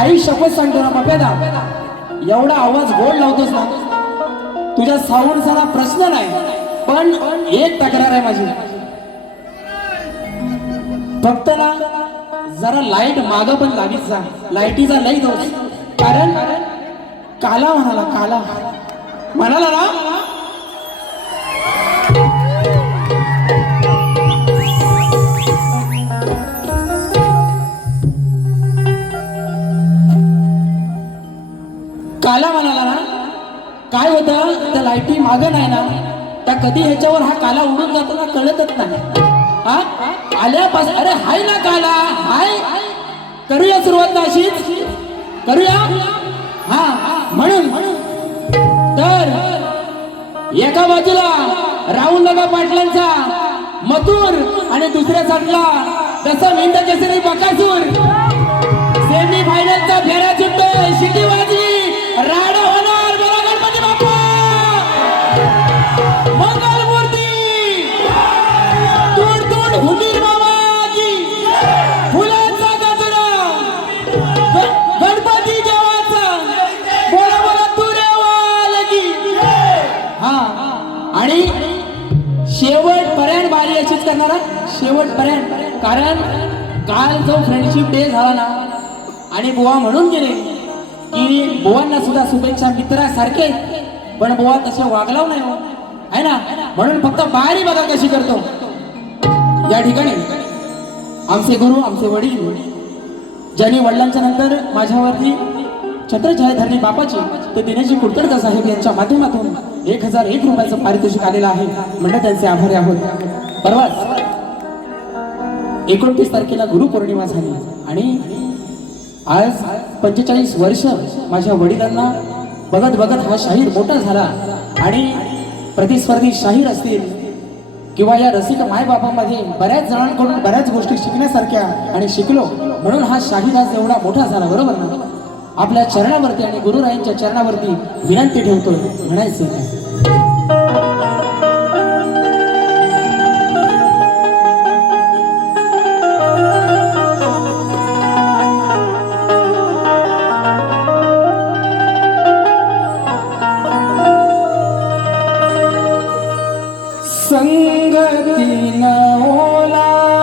आई शपथ सांगतो ना मपेदा, एवढा आवाज गोड लावतोस ना, तुझ्या साऊंडचा प्रश्न नाही, पण एक तक्रार आहे माझी. फक्त ना जरा लाईट माग पण लागीच जा, लाईटीचा लई दोष. कारण काला म्हणाला ना काला म्हणाला ना, काय होतं त्या लाईटी माग नाही ना, त्या कधी ह्याच्यावर हा काला उडून जातो ना कळतच नाही. हा आल्यापासून अरे हाय ना काला हाय, करूया सुरुवात ना अशीच करूया. हा म्हणून तर एका बाजूला राहुल दादा पाटलांचा मथुर आणि दुसऱ्या साईडला जसं मिंद केसरी बकासूर. सेमी फायनलचा फेऱ्या सुटतोय, शिटी वाजली, राडा होणार. बोला गणपती बाप्पा मंगल मूर्ती, दूर दूर हुमीर बाबाजी, फुलांचा गजरा, गणपती देवाचा, बोला बोला तुरेवाल की. हा आणि शेवट पर्यंत बारी अशीच करणार, शेवट पर्यंत. कारण काल जो फ्रेंडशिप डे झाला ना, आणि बुवा म्हणून गेले की बुवांना सुद्धा शुभेच्छा मित्रासारखे, पण बुवा तसे वागलाव नाही हो, आहे ना. म्हणून फक्त बारी बघा कशी करतो. या ठिकाणी आमचे गुरु आमचे वडील, ज्यांनी वडिलांच्या नंतर माझ्यावरती छत्रछाया धरली बापाची, ते दिनेशजी कुलकर्णी साहेब यांच्या माध्यमातून 1001 रुपयाचं पारितोषिक आलेलं आहे. म्हणलं त्यांचे आभारी आहोत. परवाच 29 तारखेला गुरुपौर्णिमा झाली आणि आज 45 वर्ष माझ्या वडिलांना बघत बघत हा शाहीर मोठा झाला. आणि प्रतिस्पर्धी शाहीर असतील किंवा या रसिक मायबापामध्ये बऱ्याच जणांकडून बऱ्याच गोष्टी शिकण्यासारख्या आणि शिकलो, म्हणून हा शाहीर आज एवढा मोठा झाला. बरोबर ना. आपल्या चरणावरती आणि गुरुरायांच्या चरणावरती विनंती ठेवतोय, म्हणायचं संगतीन ओलांडला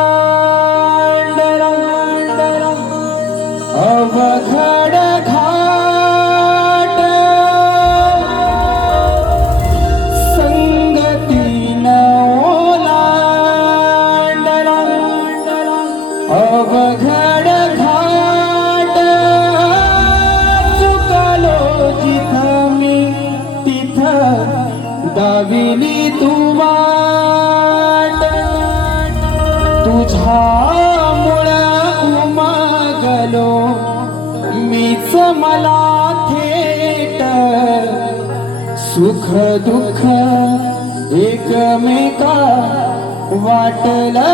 अवघड घाट, संगतीन ओलांडला अवघड घाट. चुकलो जिथं मी तिथं दाविली तू वाट, तुझ्यामुळं उमगलो मीच मला थेट, सुख दुःख एकमेका वाटलं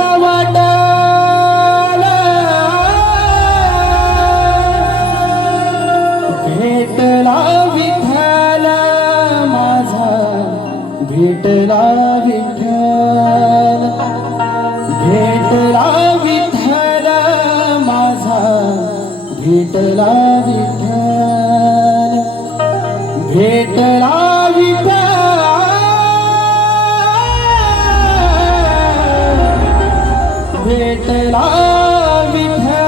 भेटला विठ्ठल माझा, भेटला विठ्ठल, भेटला विठ्ठल माझा, भेटला विठ्ठल, भेटला विठ्ठल, भेटला विठ्ठल.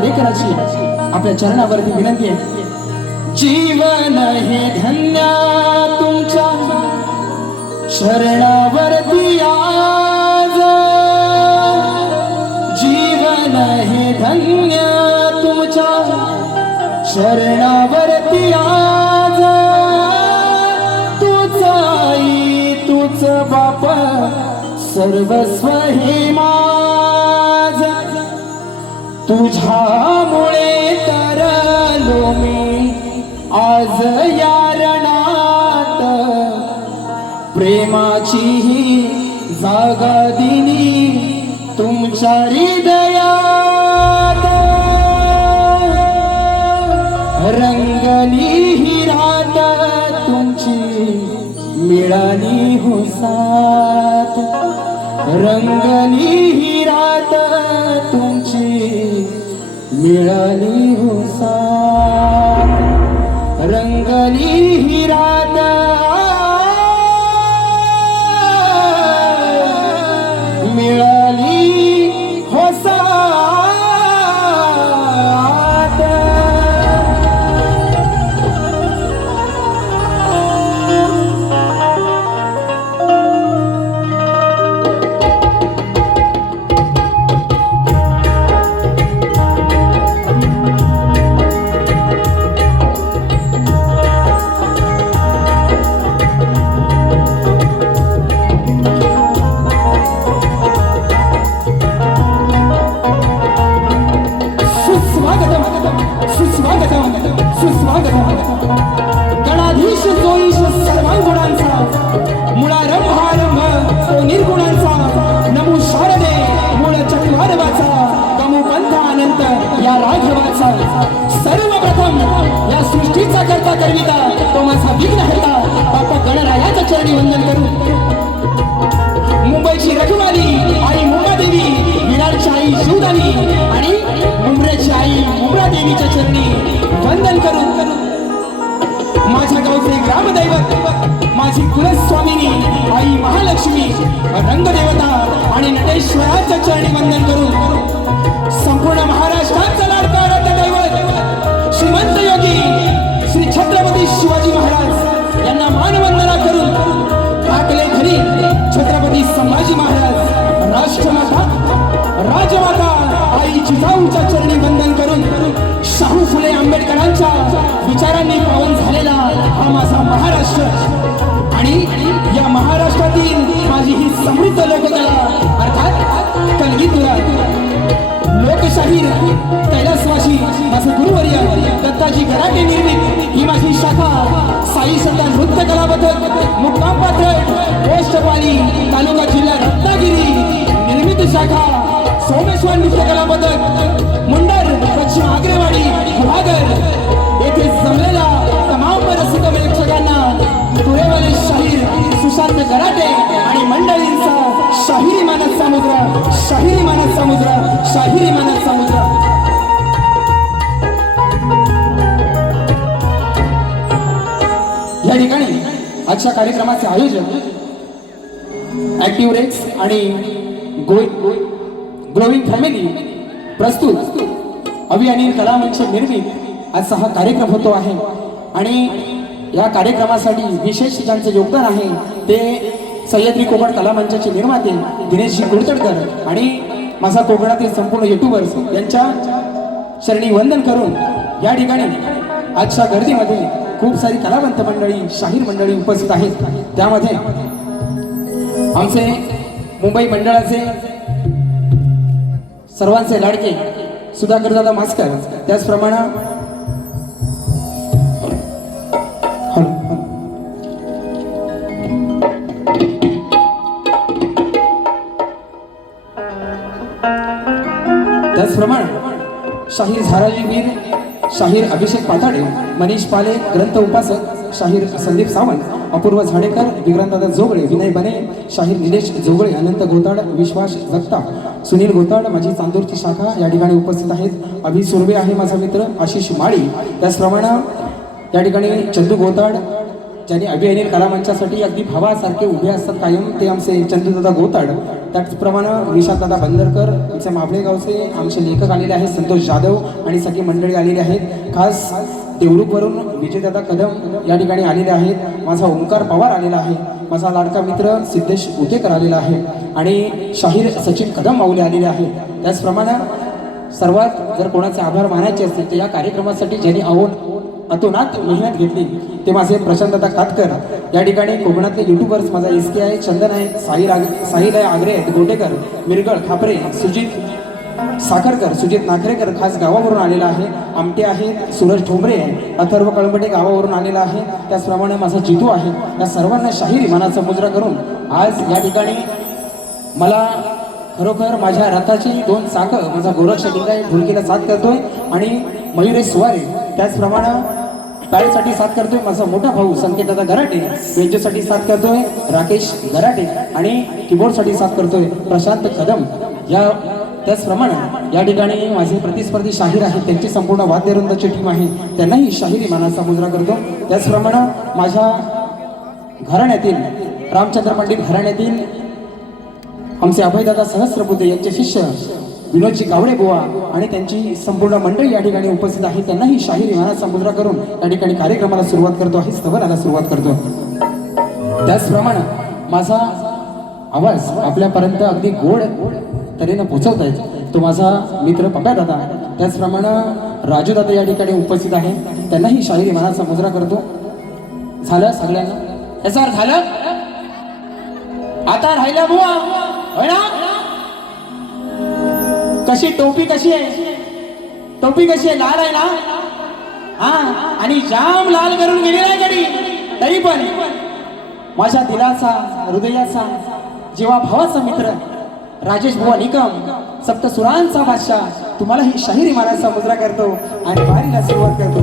लेकराची आपल्या चरणावरती विनंती आहे. जीवन हे धन्य तुमच्या शरणावरती आज, जीवन हे धन्य तुमच्या शरणावरती आज. तूच आई तूच बाप सर्वस्व हे माझ, तुझ्यामुळे तरलो मी आज या रणात. प्रेमाची ही जागा दिली तुमच्या हृदयात, रंगली ही रात तुमची मिळाली हो साथ, रंगली ही रात तुमची मिळाली हो साथ, रंगली ही रात मिळाली हो साथ. गणाधीश जोईश सर्वांगुणांचा, मुळारंभ आरंभ तो निर्गुणांचा, नमो शारदे मूळ चक्रवारवाचा, गमू पंथ अनंत या राघवाचा. सर्वप्रथम या सृष्टीचा करता करविता तो माझा विघ्न हरता बाप्पा गणरायाचं चरणी वंदन करू. मुंबईची रखवाली आई मुंबादेवी, विरारची आई शिवदानी आणि मुंब्र्याची आई मुंब्रादेवीच्या चरणी वंदन करू. माझ्या गावचे ग्रामदैवत माझी कुलस्वामिनी आई महालक्ष्मी, रंगदेवता आणि नटेश्वराच्या चरणी वंदन करू. संपूर्ण महाराष्ट्राचा लाडका दैवत श्रीमंत योगी श्री छत्रपती शिवाजी महाराज यांना मानवंदना करून टाकले घरी छत्रपती संभाजी महाराज, राष्ट्रमाता राजमाता आई जिजाऊच्या चरणी वंदन करून शाहू फुले आंबेडकरांच्या विचारांनी पावन झालेला हा माझा महाराष्ट्र आणि या महाराष्ट्रातील माझी ही समृद्ध लोककला अर्थात कलगीतुरा लोकशाहीर कैलासवासी माझे गुरुवर्य दत्ताजी गराटे निर्मित ही माझी शाखा साई संता नृत्य कला पथक मुक्काम पाथर पोस्टपाली तालुका जिल्हा रत्नागिरी निर्मित शाखा सोमेश्वर नृत्य कला पथक मुंडर पश्चिम आग्रेवाडी गुहागर येथे जमलेल्या तमाम रसिक प्रेक्षकांना तुरेवाले शाहीर सुशांत गराटे आणि मंडळींचा शाहिरी मानस समुद्र, शाहिरी मानस समुद्र, शाहिरी मानस समुद्र. या ठिकाणी आजच्या कार्यक्रमाचे आयोजन ऍक्टिव्ह रेक्स आणि ग्रोविंग फॅमिली प्रस्तुत अभि अनिल कला मंच निर्मित आजचा हा कार्यक्रम होतो आहे. आणि या कार्यक्रमासाठी विशेष ज्यांचे योगदान आहे ते सह्याद्री कोकण कला मंचाचे निर्माते दिनेशजी कुडतडकर आणि माझा कोकणातील संपूर्ण युट्यूबर्स यांच्या चरणी वंदन करून या ठिकाणी आजच्या गर्दीमध्ये खूप सारी कलावंत मंडळी शाहीर मंडळी उपस्थित आहेत. त्यामध्ये आमचे मुंबई मंडळाचे सर्वांचे लाडके सुधाकर दादा मास्कर, त्याचप्रमाणे शाहीर झाराजी वीर, शाहीर अभिषेक पाताडे, मनीष पाले ग्रंथ उपासक, शाहीर संदीप सावंत, अपूर्व झाडेकर, विक्रांतदादा जोगळे, विनय बने, शाहीर निलेश जोगळे, अनंत गोताड, विश्वास जगताप, सुनील गोताड, माझी चांदूरची शाखा या ठिकाणी उपस्थित आहेत. अभि सुर्वे आहे माझा मित्र, आशिष माळी, त्याचप्रमाणे या ठिकाणी चंदू गोताड ज्यांनी अभि अनिल कला मंचासाठी अगदी भावासारखे उभे असतात कायम, ते आमचे चंदूदादा गोताड. त्याचप्रमाणे विशाखदादा बंदरकर, आमचे मापळे गावचे आमचे लेखक आलेले आहेत, संतोष जाधव आणि सगळी मंडळी आलेली आहेत. खास देवरूखवरून विजयदादा कदम या ठिकाणी आलेले आहेत. माझा ओंकार पवार आलेला आहे, माझा लाडका मित्र सिद्धेश उतेकर आलेला आहे आणि शाहीर सचिन कदम माऊली आलेले आहेत. त्याचप्रमाणे सर्वात जर कोणाचे आभार मानायचे असतील तर या कार्यक्रमासाठी ज्यांनी अतोनात मेहनत घेतली ते माझे प्रशांतदादा कातकर, या ठिकाणी कोकणातले युट्यूबर्स माझा एसके आहे, चंदन आहे, साहिल आहे, आग्रे आहेत, गोटेकर, मिरगळ, खापरे, सुजित साखरकर, सुजित नाखरेकर खास गावावरून आलेला आहे, आमटे आहेत, सूरज ठोंबरे आहे, अथर्व कळंबटे गावावरून आलेला आहे. त्याचप्रमाणे माझा जितू आहे. या सर्वांना शाहिरी मनाचा मुजरा करून आज या ठिकाणी मला खरोखर माझ्या रथाची दोन चाकं माझा गोरक्ष लिंगाय ढोलकीला साथ करतोय आणि मयुरेश सुवारे, त्याचप्रमाणे टाळीसाठी साथ करतोय माझा मोठा भाऊ संकेतदादा गराटे, यांच्यासाठी साथ करतोय राकेश गराटे आणि कीबोर्डसाठी साथ करतोय प्रशांत कदम. या त्याचप्रमाणे या ठिकाणी माझे प्रतिस्पर्धी शाहीर आहेत, त्यांची संपूर्ण वाद्यवृंदाची टीम आहे, त्यांनाही शाहिरी मानाचा मुजरा करतो. त्याचप्रमाणे माझ्या घराण्यातील रामचंद्र पंडित घराण्यातील आमचे अभयदादा सहस्रबुद्धे यांचे शिष्य विनोदजी गावडे बुवा आणि त्यांची संपूर्ण मंडळी या ठिकाणी उपस्थित आहे, त्यांनाही शाहिरी मानाचा मुजरा करून या ठिकाणी कार्यक्रमाला सुरुवात करतो आहे, स्तवनाला सुरुवात करतो. त्याचप्रमाणे माझा आवाज आपल्यापर्यंत अगदी गोड तऱ्हेनं पोहोचवत आहे तो माझा मित्र पप्या दादा. त्याचप्रमाणे राजू दादा या ठिकाणी उपस्थित आहे, त्यांनाही शाहिरी मानाचा मुजरा करतो. झालं सगळ्यांना याचा झालं. आता राहिला बुवा होय ना. कशी टोपी कशी आहे, टोपी कशी आहे, लाल आहे ना. हा आणि जाम लाल करून गेली नाही गडी, तरी पण माझ्या दिलाचा हृदयाचा जेव्हा भावाचा मित्र राजेश बुवा निकम सप्तसुरांचा बादशाह तुम्हाला ही शाहिरी मानाचा मुजरा करतो आणि वारीला सुरुवात करतो.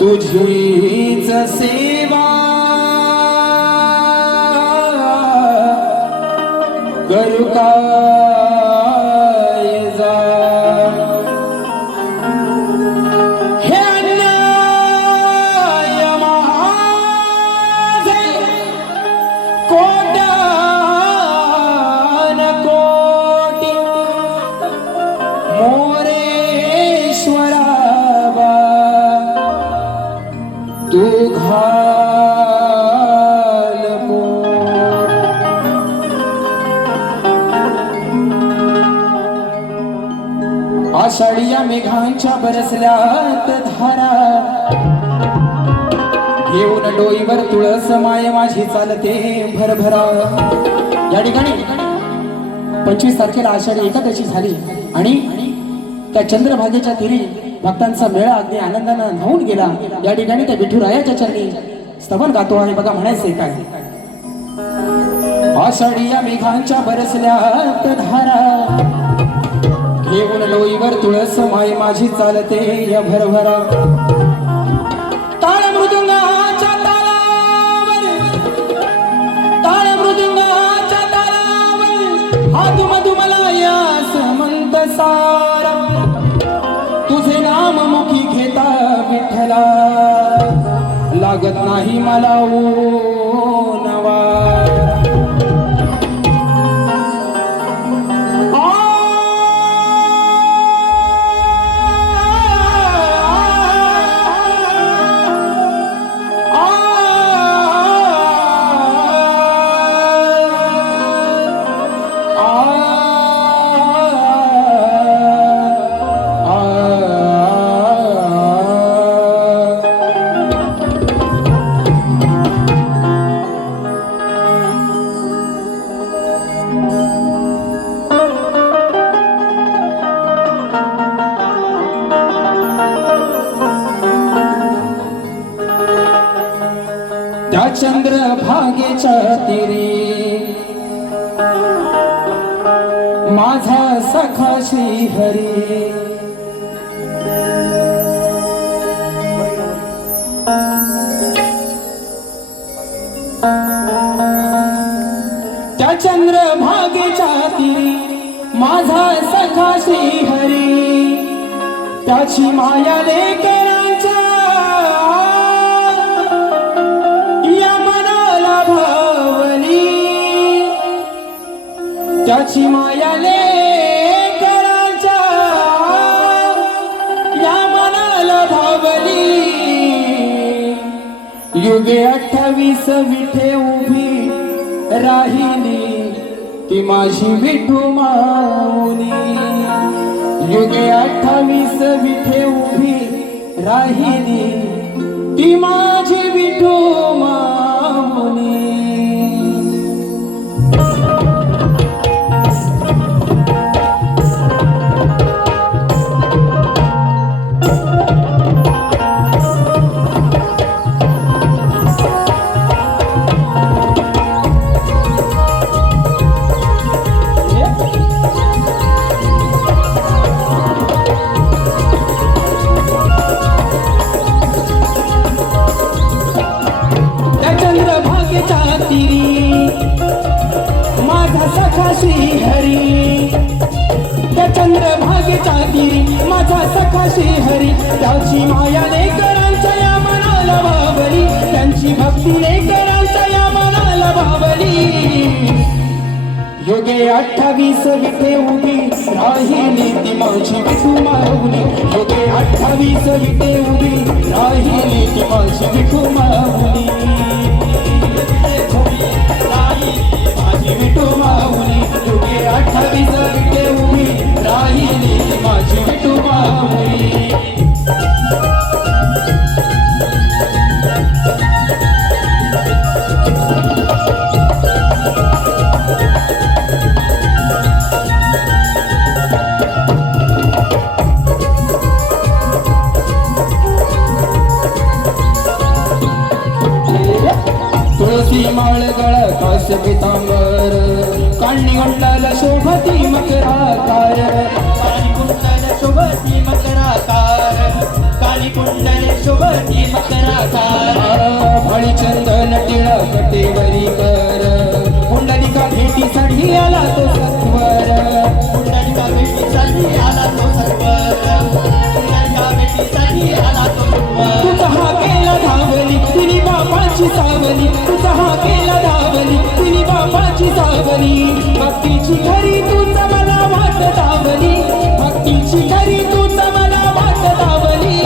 तुझीच सेवा करू काय जा. हे अन्याय माझे कोट्यान कोटी मोरेश्वरा तू घाल मोर. आषाढीया मेघांच्या बरसल्यात धारा घेऊन डोईवर तुळस माय माझी चालते भरभरा. या ठिकाणी 25 तारखेला आषाढी एकादशी झाली आणि त्या चंद्रभागेच्या तीरी भक्तांचा मेळा अगदी आनंदानं धावून गेला. या ठिकाणी त्या विठुरायाच्या चरणी स्तवन गातो आहे. बघा म्हणायचंय काय. आषाढीया मेघांच्या बरसल्यात धारा घेऊन लोईवर तुळस माय माझी चालते या भरभरा. ताळ मृदुंगाच्या तालावर, ताळ मृदुंगाच्या तालावर हात मधुमला या समंत सारा तुझे नाम मुखी घेता विठ्ठला लागत नाही मला ऊनवा. त्या चंद्रभागेच्या तीरी माझा सखा श्री हरी त्या चंद्रभागेच्या तीरी माझा सखा श्री हरी त्याची माया लेकरांच्या या मनाला भावली, त्याची माया लेकरांच्या या मनाला भावली. युगे 28 विठे उभी राहिली ती माझी विठू माऊली. युगे 28 विठे उभी राहिली ती माझी विठू माऊली. माझा सखा श्रीहरी, त्या चंद्रभागेच्या तीरी माझा सखा श्रीहरी. त्याची माया लेकरांच्या या मनाला भावली, त्यांची भक्ती लेकरांच्या या मनाला भावली. युगे 28 विठे उभी राहिली ती माझी विठू माऊली. युगे 28 विठे उभी राहिली ती माझी विठू माऊली. माझी विठू माऊली. युगे 28 विठे उभी राहिली माझी विठू माऊली. तुळसी माळ गळ काश पितांबर, काळणी कुंडल शोभती मकराकार. काळी कुंडल शोभती मकराकार, काळी कुंडल शोभती मकराकार. फळी चंदन टिळक कटेवरी कर, कुंडलिका भेटीसाठी आला तो सत्वर. कुंडलिका भेटीसाठी आला तो सत्वर, कुंडलिका भेटीसाठी आला तो सत्वर. तुझा हा केला धावली तिने बापाची सावली, तुझा हा केला धावली तिने बापाची सावली. भक्तीची खरी तूच मला वाट धावली, भक्तीची खरी तूच मला वाट धावली.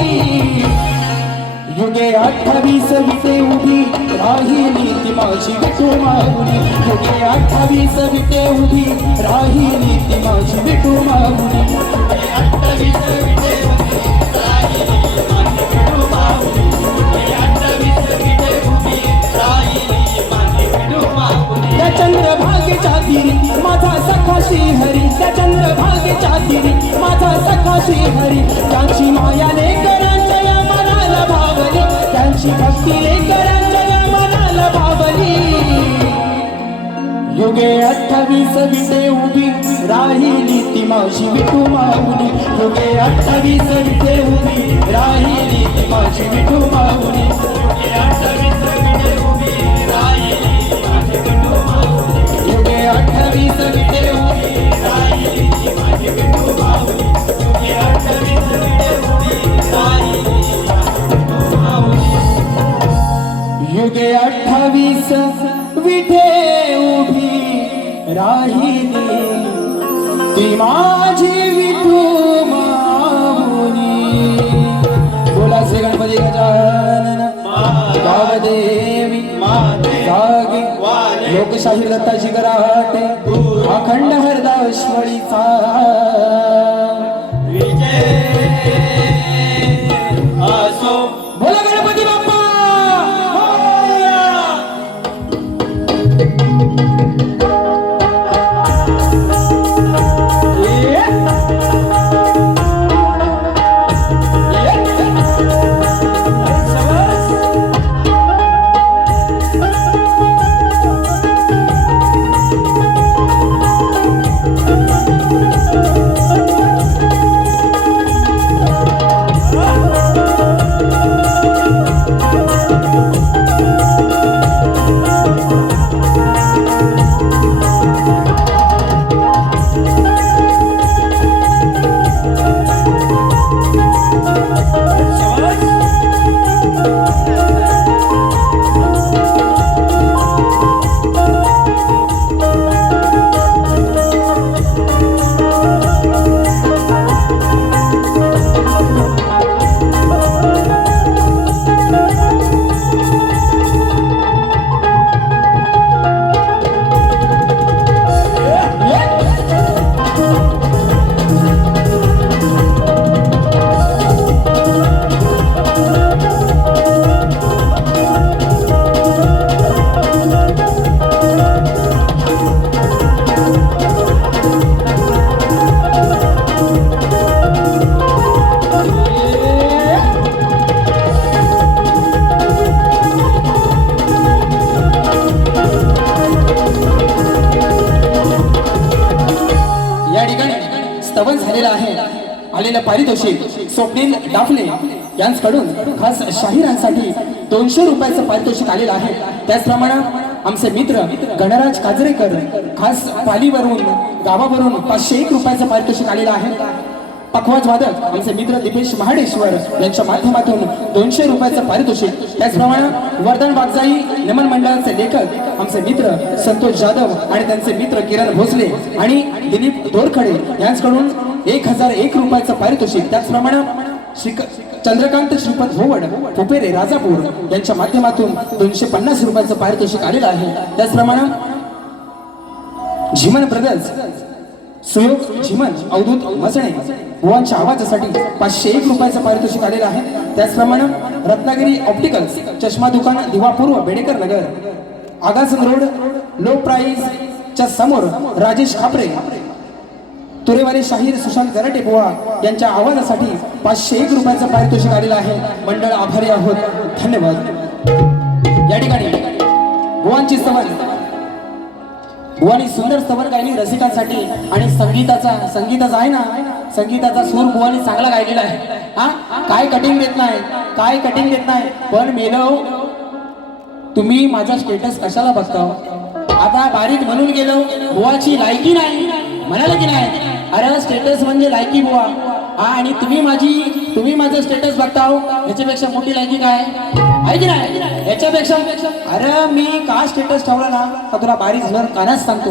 युगे 28 विठे उभी राहिली ती माझी विठू माऊली. युगे 28 विठे उभी राहिली ती माझी विठू माऊली. 28 विठे उभी राहिली माझी विठू माऊली. 28 विठे उभी राहिली माझी विठू माऊली. त्या चंद्रभागेच्या तीरी माझा सखा श्रीहरी, त्या चंद्रभागेच्या तीरी माझा सखा श्रीहरी. त्याची माया लेकरांच्या या मनाला भावली, त्यांची भक्ती लेकरांच्या या मनाला भावली. युगे 28 विठे उभी राहिली ती माझी विठू माऊली. युगे 28 विठे उभी राहिली ती माझी विठू माऊली. युगे 28 विठे उभी राहिली माझी विठू माऊली. युगे 28 विठे उभी राहिली ती माझी विठू माऊली. युगे 28 विठे उभी राहिली माझी विठू माऊली. युगे 28 विठे उभी राहिली ती माझी विठू माऊली. बोला श्री गणपती गजानन गावदेवी जागे. लोकशाही दत्ताची कराटे अखंड हरदाश्वरीचा विजय असो. बोला गणपती बाप्पा. स्तवन झालेलं आहे. आलेलं पारितोषिक स्वप्नील डाफले यांच्याकडून खास शाहिरांसाठी 200 रुपयाचं पारितोषिक आलेलं आहे. त्याचप्रमाणे आमचे मित्र गणराज काजरेकर खास पालीवरून गावावरून 501 रुपयाचं पारितोषिक आलेलं आहे. पखवाज वादक आमचे मित्र दीपेश महाडेश्वर यांच्या माध्यमातून 200 रुपयाचं पारितोषिक. त्याचप्रमाणे वर्धन वागजाई नमन मंडळाचे लेखक आमचे मित्र संतोष जाधव आणि त्यांचे मित्र किरण भोसले आणि दिलीप दोरखडे यांच्याकडून 1001 रुपयाचं पारितोषिक. त्याचप्रमाणे चंद्रकांत श्रीपद भोवड फुपेरे राजापूर यांच्या माध्यमातून 250 रुपयाचं पारितोषिक आलेलं आहे. त्याचप्रमाणे झिमन ब्रदर्स सुयोग झिमन अवधूत मसणे बुवांच्या आवाजासाठी 501 रुपयाचं पारितोषिक आलेलं आहे. त्याचप्रमाणे रत्नागिरी ऑप्टिकल्स चष्मा दुकान दिवापूर्व बेडेकर नगर आगासन रोड लो प्राइस च्या समोर राजेश खापरे तुरेवारी शाहीर सुशांत गराटे बुवा यांच्या आवाजासाठी 501 रुपयाचं पारितोषिक आलेलं आहे. मंडळ आभारी आहोत. धन्यवाद. या ठिकाणी बुवांची स्तवन बुवानी सुंदर स्तवन गायली रसिकांसाठी आणि संगीताचा आहे ना संगीताचा सूर बुवानी चांगला गायलेला आहे. हा काय कटिंग देत नाही पण मेलो तुम्ही माझा स्टेटस कशाला बघता. आता बारीक म्हणून गेलो बुवाची लायकी नाही म्हणाला की नाही. अरे स्टेटस म्हणजे लायकी बुवा. हा आणि तुम्ही माझं स्टेटस बघताव याच्यापेक्षा मोठी लायकी काय आहे की नाही. याच्यापेक्षा अरे मी का स्टेटस ठेवला ना तर तुला बारीक झालं कानाच सांगतो.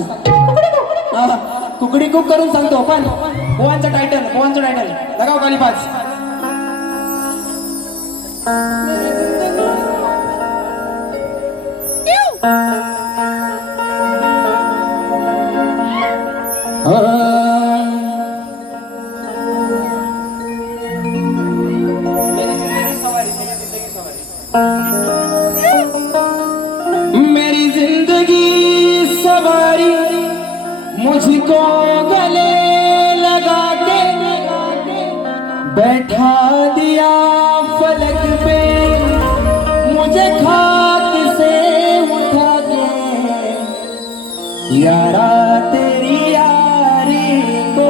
कुकडी कुक करून सांगतो. पण बुवांचं टायटल लगाव खाली 5. मेरी जिंदगी सवारी मुझको गले लगा के बैठा दिया फलक पे मुझे खाक से उठा के यारा तेरी यारी को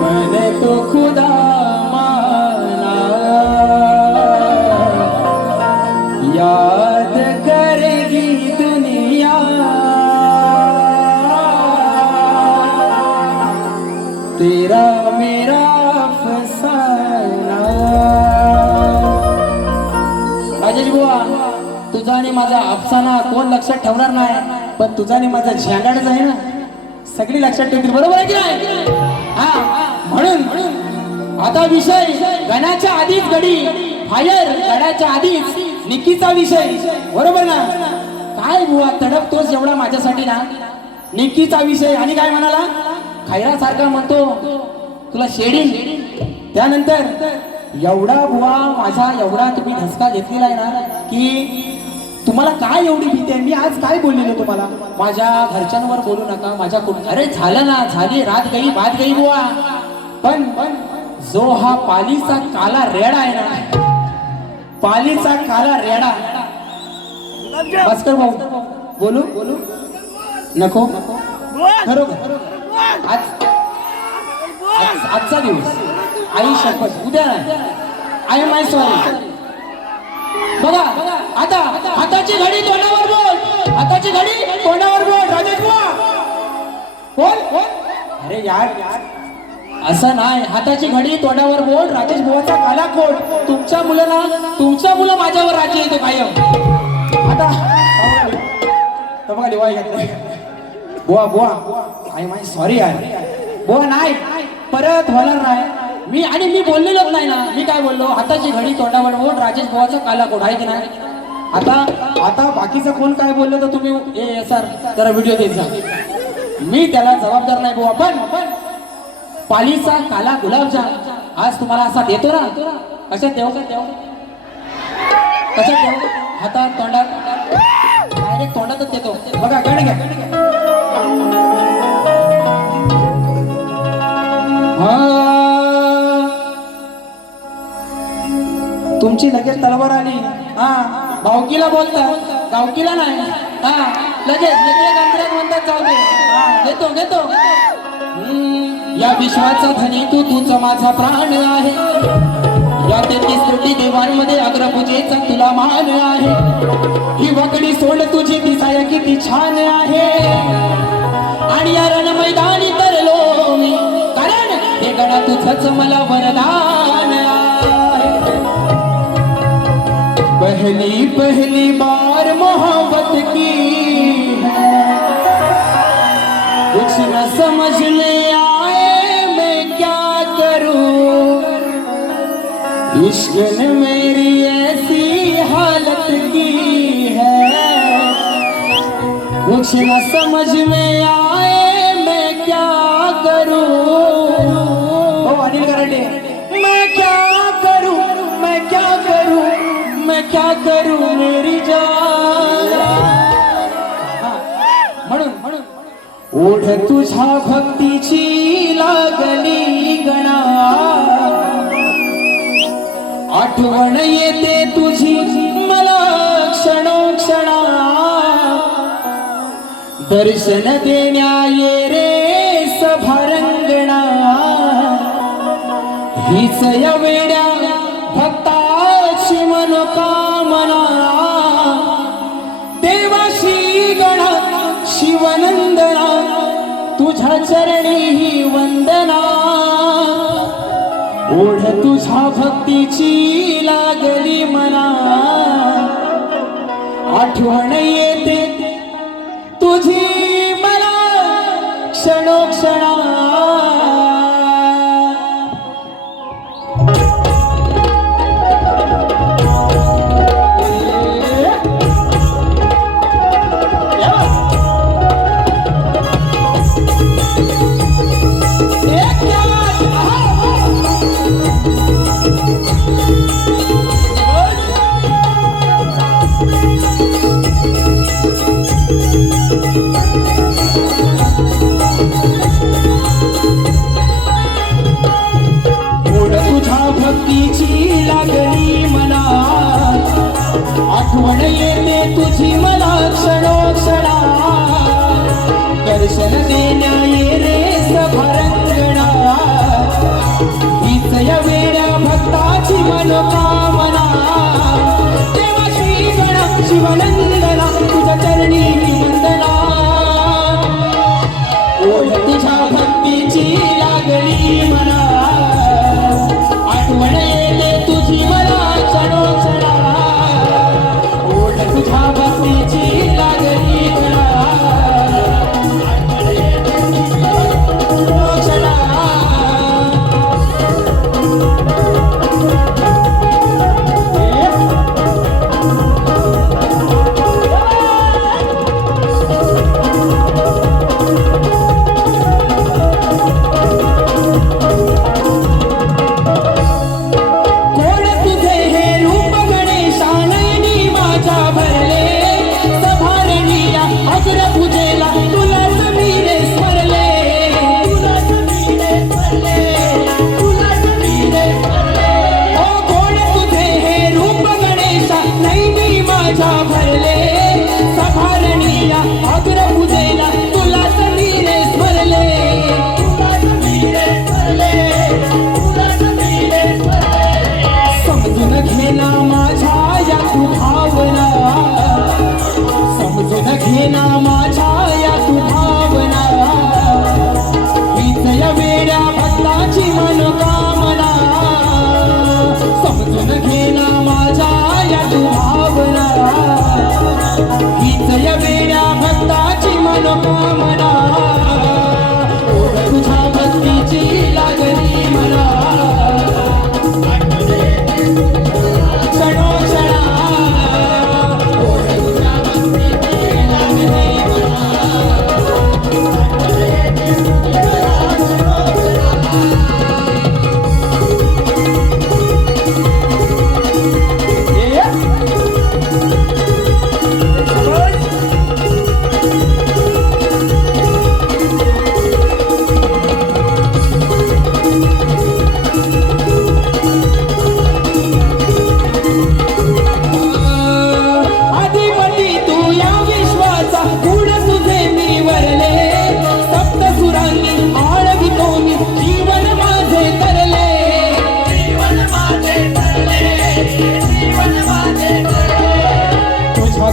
मैंने तो खुदा याद करेगी दुनिया तेरा मेरा फसाना. राजेश बुवा तुझा आणि माझा अफसाना कोण लक्षात ठेवणार नाही पण तुझा आणि माझा झेंडाच आहे ना सगळी लक्षात ठेवतील. बरोबर आहे की नाही. हा म्हणून आता विषय गणाच्या आधीच गडी फायर गडाच्या आधीच निक्कीचा विषय. बरोबर ना. काय बुवा तडपतोस एवढा माझ्यासाठी ना. निक्कीचा विषय आणि काय म्हणाला खैरा सारखा म्हणतो तुला शेडिंग. त्यानंतर एवढा बुवा माझा एवढा तुम्ही धसका घेतलेला आहे ना की तुम्हाला काय एवढी भीती आहे. मी आज काय बोललेलो तुम्हाला माझ्या घरच्यांवर बोलू नका माझ्या अरे झालं ना झाली रात गई बात गई बुवा. पण जो हा पालीचा काला रेडा आहे ना पालीचा काला रेडा भास्कर भाऊ बोलू नको खरोखर आजचा दिवस आई शपथ उद्या नाही. I am I sorry. बघा आता हाताची घडी तोंडावर बोल. हाताची घडी तोंडावर बोल. राजेश बुवा बोल. अरे यार असं नाही. हाताची घडी तोंडावर बोल. राजेश बुवाचा काला कोट. तुमच्या मुलं माझ्यावर राज्य येतो कायम. आता बघा दिवाळी घातली. बुवा आय माय सॉरी यार. बुवा नाही परत होणार नाही. मी बोललेलोच नाही ना. मी काय बोललो हाताची घडी तोंडावर बोल. राजेश बुवाचा काला कोट आहे की नाही. आता बाकीचं कोण काय बोललं तर तुम्ही सर जरा व्हिडिओ द्यायचा. मी त्याला जबाबदार नाही बुवा. पण पालीचा काला गुलाबजाम आज तुम्हाला असा देतो ना. कशात देऊ हातात तोंडात डायरेक्ट तोंडातच देतो. बघा गाडी घ्या. तुमची लगेच तलवार आली. हा भावकीला बोलतात गावकीला नाही. हा लगेच लगेच अंतरात म्हणतात जाऊ दे. हा घेतो घेतो. या विश्वाचा धनी तू तुझा माझा प्राण आहे. या 33 कोटी देवांमध्ये अग्रपूजेचा तुला मान आहे. ही वकडी सोड तुझी दिसाय किती छान आहे. आणि या रण मैदानी तरलो मी कारण हे गणा तुझंच मला वरदान आहे. पहली पहली बार मोहब्बत की कुछ न समझ में आए मैं क्या करूं. इश्क ने मेरी ऐसी हालत की है. कुछ न समझ में आए मैं क्या करूं. ओ अनिल कराटे मैं क्या करूं मैं क्या करूं मैं क्या करूं मेरी जान. म्हणून म्हणून ओढ तुझ्या भक्तीची लागली गणा. आठवण येते तुझी मला क्षणोक्षणा. दर्शन देण्या ये रे सभारंगणा. हीच या वेड्या भक्ताची मनोकामना. देवाशी गणा शिवनंदना तुझ्या चरणी ही वंदना. ओढ तुझ्या भक्तीची लागली मना. आठवण येते तुझी मला क्षणोक्षणा. भक्तीची लागली मना. आठवण येते तुझी मला क्षणोक्षणा. दर्शन देण्या ये रे सभारंगणा. हीच या वेड्या भक्ताची मनोकामना. देवाशी गणा शिवनंदना तुझ्या चरणी वंदना. ओढ तुझ्या भक्तीची लागली मना. आठवण येते तुझी मला क्षणोक्षणा. ओढ तुझ्या भक्तीची लागली मला. आठवण येते तुझी मला क्षणोक्षणा.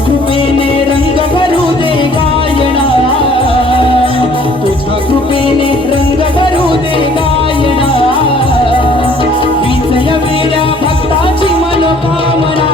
कृपेने रंग भरू दे गायना, तुझ्या कृपेने रंग भरू दे गायना, विजय वेड्या भक्ताची मनोकामना.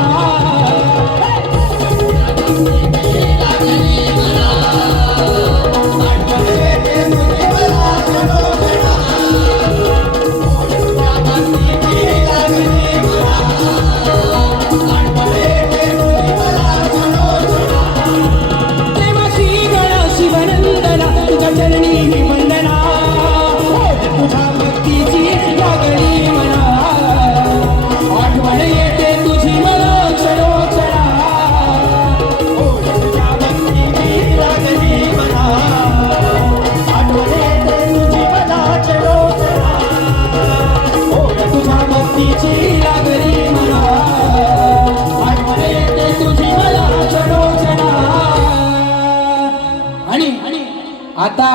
आता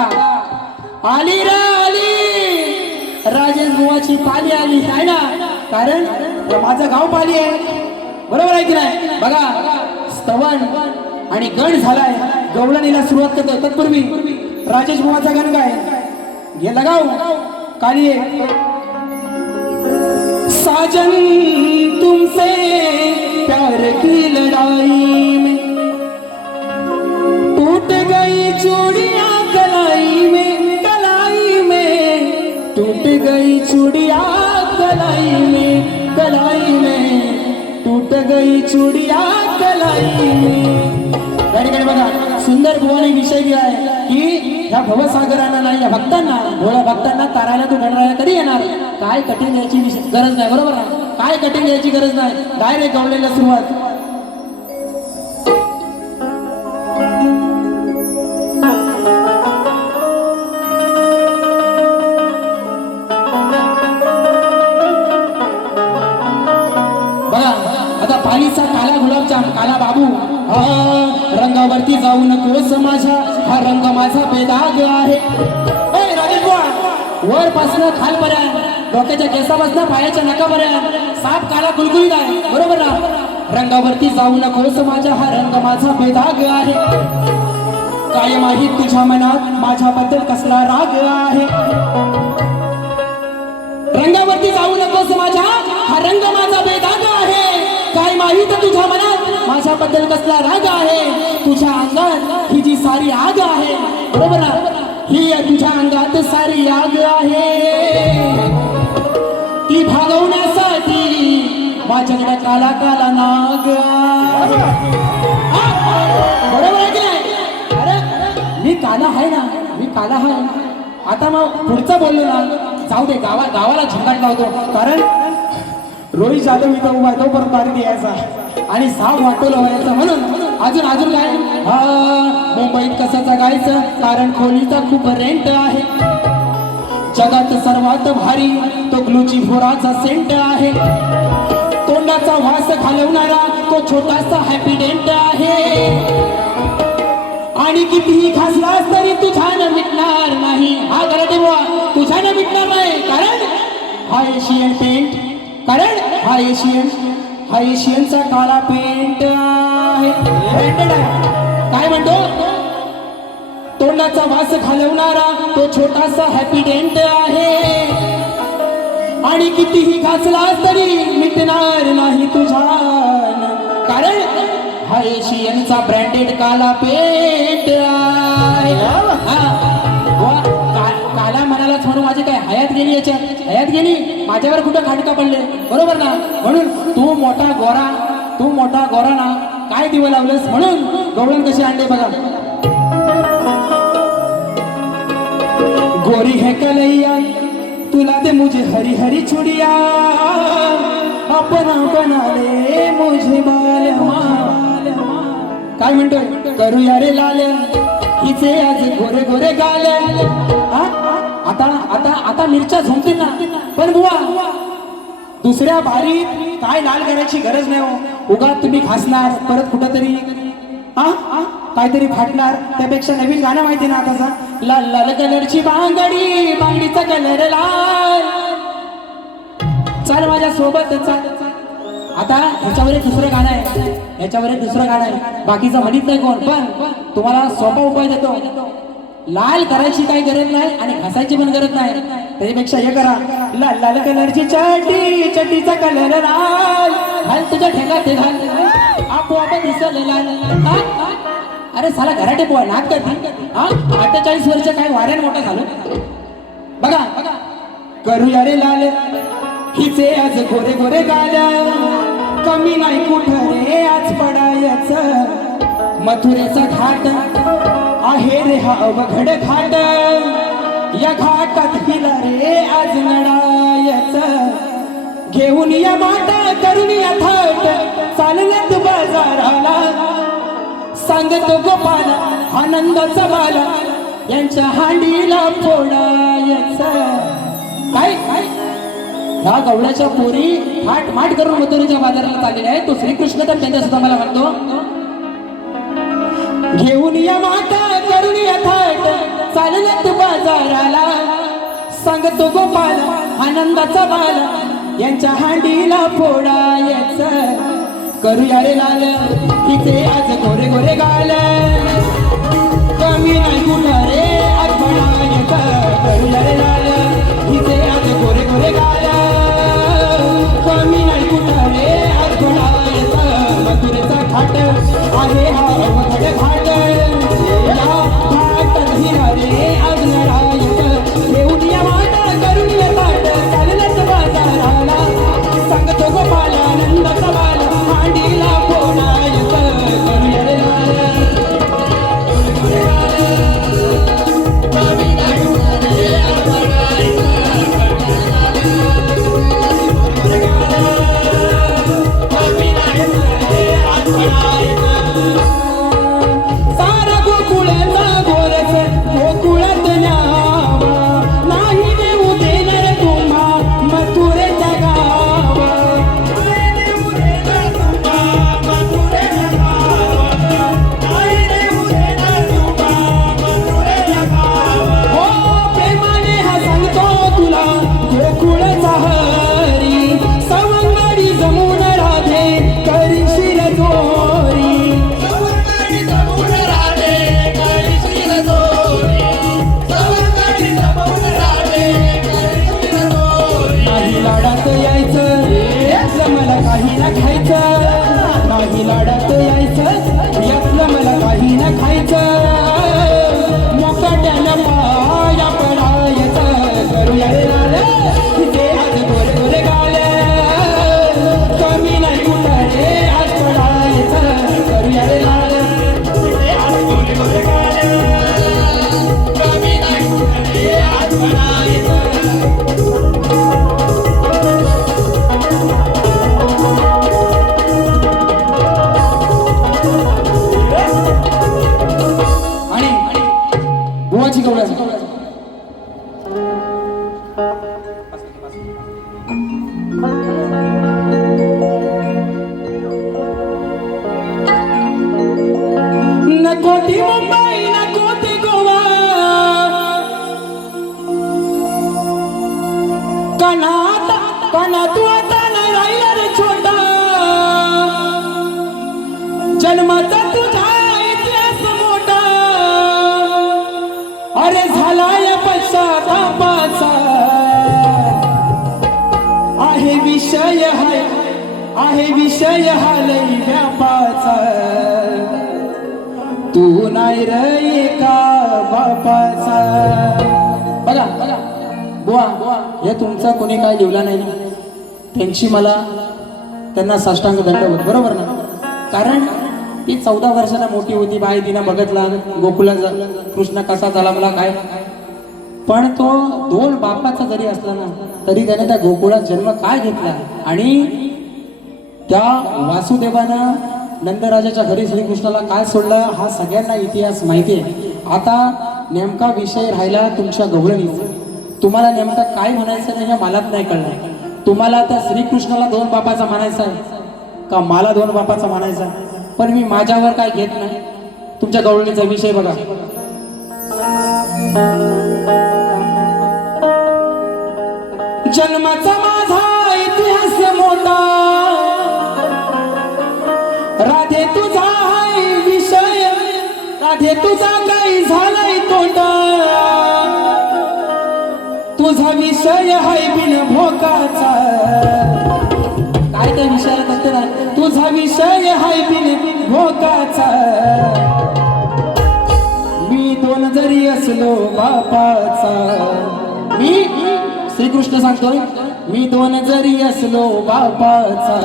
आली रे आली राजेश बुवाची पाली आली आहे ना, कारण माझं गाव पाली आहे, बरोबर आहे की नाही. बघा स्तवन आणि गण झालाय, गवळणीला सुरुवात करतो. तत्पूर्वी राजेश बुवाचा गण काय घे लगाव काली साजन तुमसे प्यार की लड़ाई में टूट गई चूड़ियां कलाई में टूट गई चूड़ियां कलाई में टूट गई चूड़ियां कलाई में. या ठिकाणी बघा सुंदर बुवाने विषय दिला आहे की ह्या भवसागरांना नाही, या भक्तांना भोळ्या भक्तांना तारायला तू गणराया कधी येणार. काय कठीण द्यायची गरज नाही, बरोबर ना. काय कठीण द्यायची गरज नाही, डायरेक्ट गवळलेला सुरुवात. पालीचा काला गुलाबजाम काला बाबू, रंगावरती जाऊ नकोस माझ्या, हा रंग माझा बेदाग आहे. राजेश बुवा वर पासन खालपर्यंत डोक्याच्या केसापासून पायाच्या नकापर्यंत साप काला गुलगुलीत आहे, बरोबर ना. रंगावरती जाऊ नकोस माझ्या, हा रंग माझा बेदाग आहे. काय माहीत तुझ्या मनात माझ्याबद्दल कसला राग आहे. रंगावरती जाऊ नकोस माझ्या, हा रंग माझा बेदाग आहे. काय माहित तुझ्या मनात माझ्याबद्दल कसला राग आहे. तुझ्या अंगात ही जी सारी आग आहे, बरोबर ना, ही तुझ्या अंगात सारी आग आहे. ती भागवण्यासाठी माझ्याकडे काला काला नाग आहे. बरोबर आहे की नाही. अरे मी काला आहे ना, मी काला आहे. आता मग पुढचं बोललो ना, जाऊ दे, गावाला झंगाट लावतो. कारण रोहित जाधव इथं उभा तो परत पाणी द्यायचा आणि साप वाटोलं व्हायचं. म्हणून अजून काय मुंबईत कसं जगायचं, कारण खोलीचा खूप रेंट आहे. जगात सर्वात भारी तो ग्लुची फोराचा सेंट आहे. तोंडाचा वास घालवणारा तो छोटासा हॅपी डेंट आहे. आणि कितीही खासलास तरी तुझ्यानं मिटणार नाही. हा गराटे बुवा तुझ्यानं मिटणार नाही, कारण हा एशियन पेंट, कारण हा एशियनचा काला पेंट आहे. काय म्हणतो, तोंडाचा वास घालवणारा तो छोटासा हॅपी डेंट आहे. आणि कितीही घासलास तरी मिटणार नाही तुझा, कारण हा एशियनचा ब्रँडेड काला पेंट आहे. काला म्हणालाच म्हणून माझी काय हयात गेली, याच्यात हयात गेली, माझ्यावर कुठं खाडका पडले, बरोबर ना. म्हणून तू मोठा गोरा ना, काय दिवं लावलंस. म्हणून गवळण कशी आणले बघा. गोरी है कलैया तुला दे मुझे हरी हरी चुड़िया, अपना बना ले मुझे बाल. काय म्हणतोय, करूया रे लाल हिचे आज गोरे गोरे गाल. आता मिरच्या झोंबतील ना, पण बुवा दुसऱ्या बारीत काय लाल करायची गरज नाही हो. उगा तुम्ही खासणार परत कुठंतरी काहीतरी फाटणार. त्यापेक्षा नवीन गाणं माहिती ना आताचा, लाल लाल कलरची बांगडी, बांगडीचा कलर लाल, चाल माझ्या सोबत चाल. आता ह्याच्यावर एक दुसरं गाणं आहे, ह्याच्यावर एक दुसरं गाणं आहे, बाकीचं म्हणत नाही कोण, पण तुम्हाला सोपा उपाय देतो. लाल करायची काही गरज नाही आणि घासायची पण गरज नाही. त्याच्यापेक्षा हे करा, लाल लाल कलरची चटी, चटीचा कलर लाल, घाल तुझ्या ठेंगा ते घाल, आपोआप दिसल लाल. अरे साला घराटे पोहा नाक करते. 48 वर्ष काय वाऱ्यान मोठा झालो. बघा बघा, करूया रे लाल हिचे आज गोरे गोरे गाल, कमी नाही कुठं रे आज पडायच, मथुरेचा घाट आहे रे हा अवघड घाट, या घाटात हिला रे आज लढायच, घेऊन या माटा करून या थाट, चालल्यात बाजाराला, सांगतो गोपाला आनंदाचा बाला, यांच्या हांडीला फोडायच. काय काय ह्या गवळ्याच्या पोरी थाट माट करून मथुरेच्या बाजाराला चाललेल्या आहे. तो श्रीकृष्ण तर त्यांच्या सुद्धा मला म्हणतो, घेऊन या माता करून या थाट, चालल्यात बाजाराला, सांगतो गोपाला आनंदाचा बाला, यांच्या हांडीला फोडायच, करूया रे लाल तिचे आज गोरे गोरे गाल, कमी नाही कुठं रे आज पडायच, करूया रे लाल तिचे आज गोरे गोरे गाल, कमी नाही कुठं रे आज पडायच, मथुरेचा घाट आहे हा अवघड घाट, या घाटात हिरा रे आज लढायच, घेऊन या वाटा करून या ताट, चालल्यात बाजाराला, सांगतो गोपाला आनंदाचा बाला, हांडीला फोडायच, करूया रे लाल. सारा गोकुळाचा गोरस गोकुळात न्यावा, नाही देऊ देणार तुम्हा मथुरेच्या गावा, हो प्रेमाने हा सांगतो तुला गोकुळचा हरी, सवंगडी जमून राधे करशील जोरी, नाही लाडात यायचं यातलं मला काही ना खायचं, नाही लाडात यायचं यातलं मला काही ना खायचं, मोकाट्यानं पाया पडायचं, करूया रे लाल तिचे आज गोरे गोरे गाल, कमी नाही कुठं रे आज पडायचं, करूया रे लाल तिचे आज गोरे गोरे गाल, कमी नाही कुठं रे आज पडायचं. बुवाची गवळ्या नको ती मुंबई नको ती गोवा, कणा तू आता नाही राहिला रे छोटा, जन्माचा तुझा इतिहास मोठा, अरे झालाय पश्चातापाचा, आहे विषय हा लई व्यापाचा, तू नाही रे का बापाचा. बघा बघा बुवा, हे तुमचा कोणी काय लिहिला नाही ना, त्यांची मला त्यांना साष्टांग दंडवत, बरोबर ना, कारण ती 14 वर्षाला मोठी होती बाई, तिनं बघितला गोकुला कृष्ण कसा झाला मला काय, पण तो 2 बापाचा जरी असला ना तरी त्याने त्या गोकुळात जन्म काय घेतला, आणि त्या वासुदेवानं नंदराजाच्या घरी श्रीकृष्णाला काय सोडलं हा सगळ्यांना इतिहास माहिती आहे. आता नेमका विषय राहिला तुमच्या गवळणीचा, तुम्हाला नेमका काय म्हणायचं नाही हे मलाच नाही कळलं. तुम्हाला त्या श्रीकृष्णाला 2 बापाचा म्हणायचा आहे का मला 2 बापाचा म्हणायचा आहे, पण मी माझ्यावर काय घेत नाही. तुमच्या गवळणीचा विषय बघा, जन्माचा माझा इतिहास मोठा, राधे तुझा काही झालाय तोंडा, तुझा विषय हाय बिन भोकाचा. काय त्या विषयाला म्हणते ना, तुझा विषय हाय बिन भोकाचा. मी दोन जरी असलो बापाचा, मी श्रीकृष्ण सांगतोय, मी दोन जरी असलो बापाचा,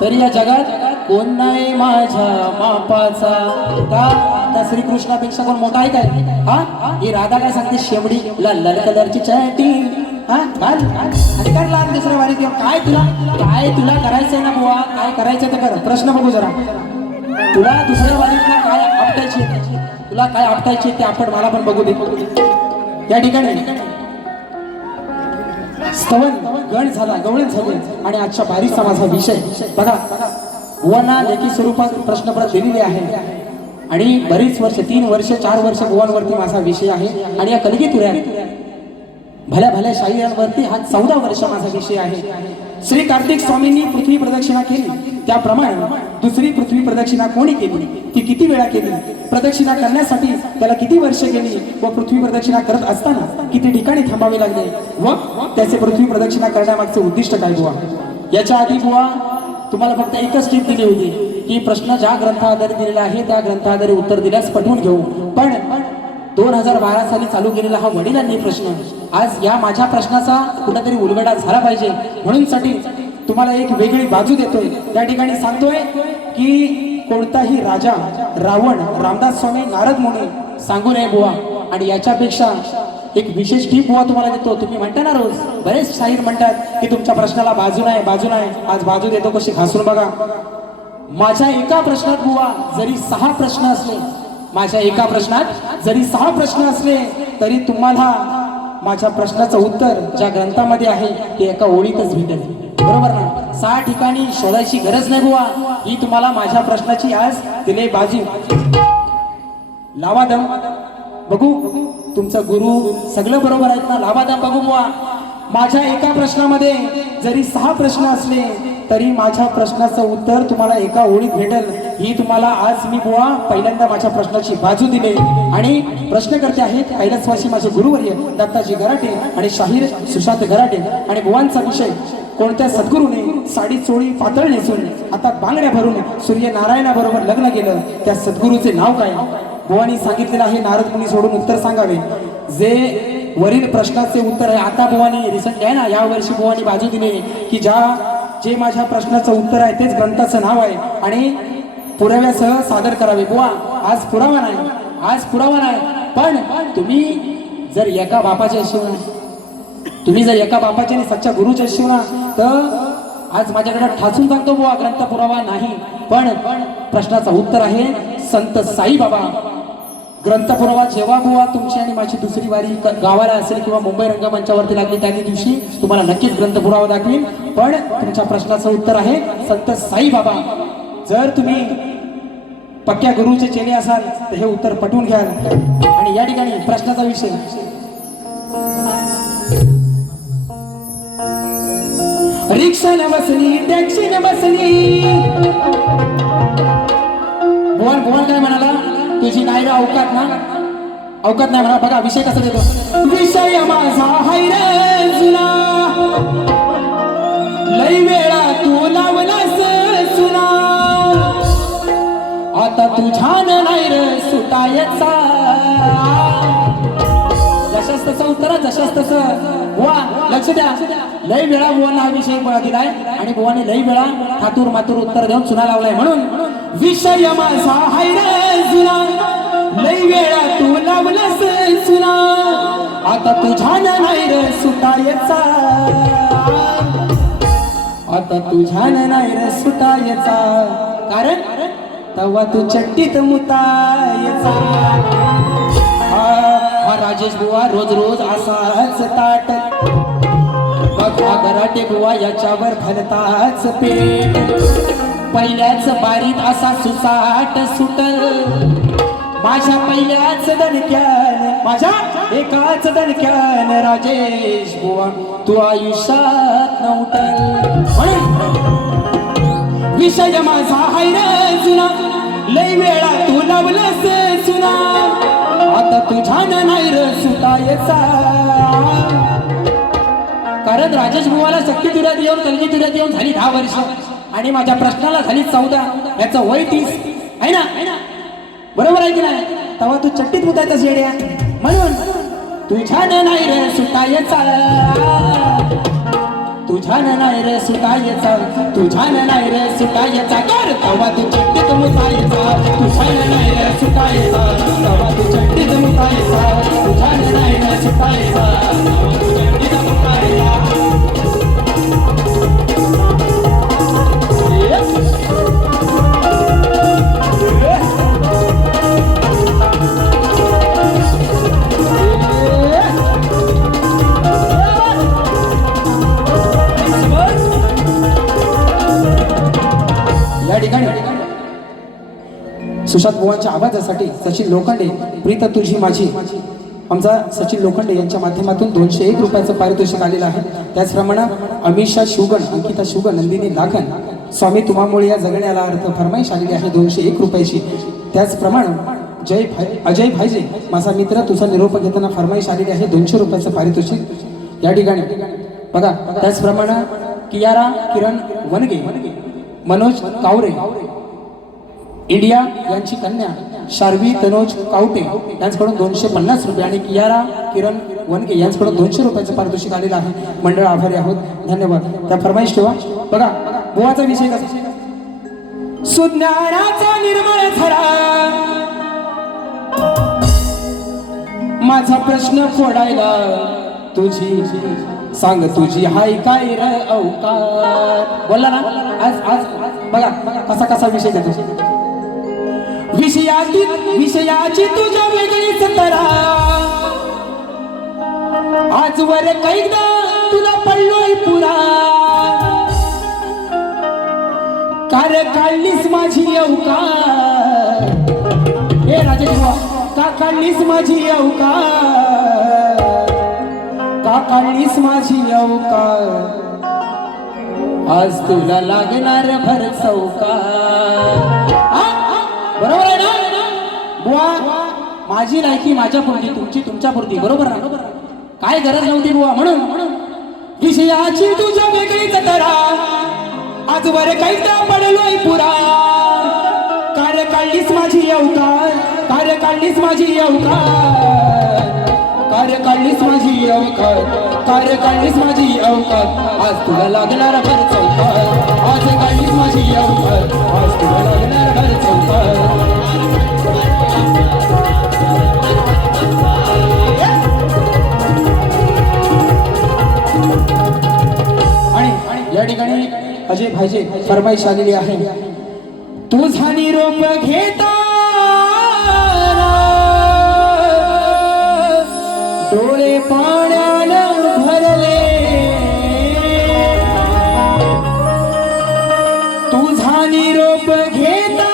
तरी या जगात कोण नाही माझ्या मापाचा. का त्या श्रीकृष्णापेक्षा कोण मोठा आहे काय? हा, ही राधा काय सांगते, शेमडी लाल कलरची चॅटी, हा घाल आणि कर लहान दुसऱ्या वारीत येऊन. काय तुला करायचंय ना बुवा, काय करायचंय ते कर. प्रश्न बघू जरा, तुला दुसऱ्या वारीत काय आपटायची, तुला काय आपटायची ते आपण मला पण बघू दे. या ठिकाणी स्तवन गण झाला, गवळण झाले आणि आजच्या बारीचा माझा विषय बघा. बुवांना लेखी स्वरूपात प्रश्नपत्र दिलेले आहे आणि बरीच वर्ष, 3 वर्ष 4 वर्ष बुवांवरती माझा विषय आहे. आणि या कलगीतुऱ्यात भल्या शाहिरांवरती हा 14 वर्ष माझा विषय आहे. श्री कार्तिक स्वामींनी पृथ्वी प्रदक्षिणा केली, त्याप्रमाणे दुसरी पृथ्वी प्रदक्षिणा कोणी केली, ती किती वेळा केली, प्रदक्षिणा करण्यासाठी त्याला किती वर्ष गेली व पृथ्वी प्रदक्षिणा करत असताना किती ठिकाणी थांबावे लागले व त्याचे पृथ्वी प्रदक्षिणा करण्यामागचे उद्दिष्ट काय बुवा. याच्या आधी बुवा तुम्हाला फक्त एकच टीप दिली होती की प्रश्न ज्या ग्रंथाआधारे दिलेला आहे त्या ग्रंथाआधारे उत्तर दिल्यास पटवून घेऊ. पण 2012 साली चालू केलेला हा वडिलांनी प्रश्न, आज या माझ्या प्रश्नाचा कुठेतरी उलगडा झाला पाहिजे म्हणून साठी तुम्हाला एक वेगळी बाजू देतोय. त्या ठिकाणी सांगतोय की कोणताही राजा, रावण, रामदास स्वामी, नारद मुनी सांगू नये बुवा. आणि याच्यापेक्षा एक विशेष टीप बुवा तुम्हाला देतो. तुम्ही म्हणता ना रोज, बरेच शाहीर म्हणतात की तुमच्या प्रश्नाला बाजू नाही, आज बाजू देतो, कशी घासून बघा. माझ्या एका प्रश्नात बुवा जरी 6 प्रश्न असले, माझ्या एका प्रश्नात जरी 6 प्रश्न असले तरी तुम्हाला माझ्या प्रश्नाचं उत्तर ज्या ग्रंथामध्ये आहे ते एका ओळीतच भेटेल. बरोबर ना? 6 ठिकाणी शोधायची गरज नाही बुवा. ही तुम्हाला माझ्या प्रश्नाची आज दिले बाजू. लावा दम बघू, तुमचा गुरु सगळं बरोबर आहेत ना, लावा दम बघू बुवा. माझ्या एका प्रश्नामध्ये जरी 6 प्रश्न असले तरी माझ्या प्रश्नाचं उत्तर तुम्हाला एका ओळीत भेटेल. ही तुम्हाला आज मी बुवा पहिल्यांदा माझ्या प्रश्नाची बाजू दिली. आणि प्रश्नकर्ते आहेत कैलासवासी माझे गुरुवर्य दत्ताजी गराटे आणि शाहीर सुशांत गराटे. आणि बुवांचा विषय, कोणत्या सद्गुरूने साडी चोळी पातळ नेसून हातात बांगड्या भरून सूर्यनारायणाबरोबर लग्न केलं, त्या सद्गुरूचे नाव काय? बुवांनी सांगितलेलं आहे नारद मुनी सोडून उत्तर सांगावे. जे वरील प्रश्नाचे उत्तर आहे, आता बुवांनी रिसेंट आहे ना, या वर्षी बुवांनी बाजू दिली की जे माझ्या प्रश्नाचं उत्तर आहे तेच ग्रंथाचं नाव आहे आणि पुराव्यासह सादर करावे. बुवा आज पुरावा नाही, पण तुम्ही जर एका बापाच्या आणि सच्च्या गुरुच्या शिवना, तर आज माझ्याकडे ठासून सांगतो बुवा ग्रंथ पुरावा नाही, पण प्रश्नाचं उत्तर आहे संत साईबाबा. ग्रंथ पुरावा जेव्हा बुवा तुमची आणि माझी दुसरी वारी गावाला असेल किंवा मुंबई रंगमंचावरती लागली त्या दिवशी तुम्हाला नक्कीच ग्रंथ पुरावा दाखवीन. पण तुमच्या प्रश्नाचं उत्तर आहे संत साईबाबा. जर तुम्ही पक्क्या गुरुचे चेले असाल तर हे उत्तर पटवून घ्याल. आणि या ठिकाणी प्रश्नाचा विषय, रिक्षाने बसली, टॅक्सीने बसली. बोल काय म्हणाला, तुझी नाही अवकात नाही म्हणा. बघा विषय कसा देतो, विषय माझा हाय रे जुना, लई वेळा तू लावलास सुना, आता तुझ्यान नाही रे सुटायचा. जशाच तसं उत्तर, जशाच तसं. बुवा लक्ष द्या, लई वेळा बुवांना हा विषय दिलाय आणि बुवाने लई वेळा थातूर मातूर उत्तर देऊन चुना लावलाय. म्हणून विषय माझा हाय रे जुना, लई वेळा तू लावलास सुना, आता तुझ्यान नाही रे सुटायचा, आता तुझ्यान नाही रे सुटायचा. कारण तवा तू चट्टीत मुतायचा. हा राजेश बुवा रोज असाच ताट, बघा गराटे बुवा याच्यावर घालताच पेट, पहिल्याच बारीत असा सुसाट सुटल, माझ्या पहिल्याच दणक्यान, माझ्या एकाच दणक्यान राजेश बुवा तू आयुष्यात नव्हतं. विषय माझा हाय रे जुना, लई वेळा तू लावला तुझ्यानं नाही र सुटायचा. कारण राजेश बुवाला शक्ती तुऱ्यात येऊन कलगी तुऱ्यात येऊन झाली 10 वर्ष आणि माझ्या प्रश्नाला झाली 14. याचं वय 30 आहे ना, बरोबर आहे की नाही? तेव्हा तू चट्टीत मुतायचा शेड्या. म्हणून तुझ्यानं नाही रे सुटायचा, तुझ्यानं नाही रे सुटायचा, तुझ्यानं नाही रे सुटायचा. कर तेव्हा तू चट्टीत मुतायचा, तुझ्यानं नाही रे सुटायचा, तेव्हा तू चट्टीत मुतायचा, तुझ्यानं नाही रे सुटायचा, तेव्हा तू चट्टीत मुतायचा. या ठिकाणी सुशांत बुवांच्या आवाजासाठी सचिन लोखंडे प्रीत तुझी माझी आमचा सचिन लोखंडे यांच्या माध्यमातून 201 रुपयाचं पारितोषिक आलेलं आहे. त्याचप्रमाणे अमिषा शिवगण, अंकिता शिवगण, नंदिनी लाखन, स्वामी तुम्हामुळे या जगण्याला अर्थ फरमाईश आलेली आहे 201 रुपयाची. त्याचप्रमाणे अजय भाईजे माझा मित्र तुझा निरोप घेताना फरमाईश आलेली आहे 200 रुपयाचं पारितोषिक या ठिकाणी बघा. त्याचप्रमाणे कियारा किरण वनगे, मनोज कावरे इंडिया यांची कन्या शार्वी तनोज कावटे यांच्याकडून 250 रुपये आणि कियारा किरण वनगे यांच्याकडून 200 रुपयाचं पारितोषिक आलेलं आहे. मंडळ आभारी आहोत, धन्यवाद. त्या फरमाईश ठेवा. बघा बुवाचा विषय कसा, सुज्ञानाचा निर्मळ झरा माझा प्रश्न फोडायला तुझी सांग तुझी हाय काय रे अवकार. बोलला ना आज आज बघा कसा कसा विषय देतो. विषयाची तुझ्या वेगळीच तरा आजवर कैदा तुला पडलोय पुरा. कार काढलीस माझी अवकार, हे राजे का काढलीस माझी अवकार, का काढलीस माझी अवकार. आज तुला लागणार भर चौकार. बरोबर आहे ना बुवा? माझी लायकी माझ्या पुरती, तुमची तुमच्या पुरती, बरोबर ना? काय गरज नव्हती बुवा. म्हणून विषयाची तुझ्या वेगळीच तरा आजवर कैदा पडलोय पुरा. कार्य काढलीस माझी अवकार, कार्य काढलीस माझी अवकार, कार्य काढलीस माझी अवकार, कार्य काढलीस माझी अवकार. आज तुला लागणार भर चौकार, आज काढलीस माझी अवकार, आज तुला लागणार भर चौकार. आणि या ठिकाणी अजय भाईजे फरमाईश आलेली आहे. तुझा निरोप घेता डोळे पाण्यानं भरले, तुझा निरोप घेता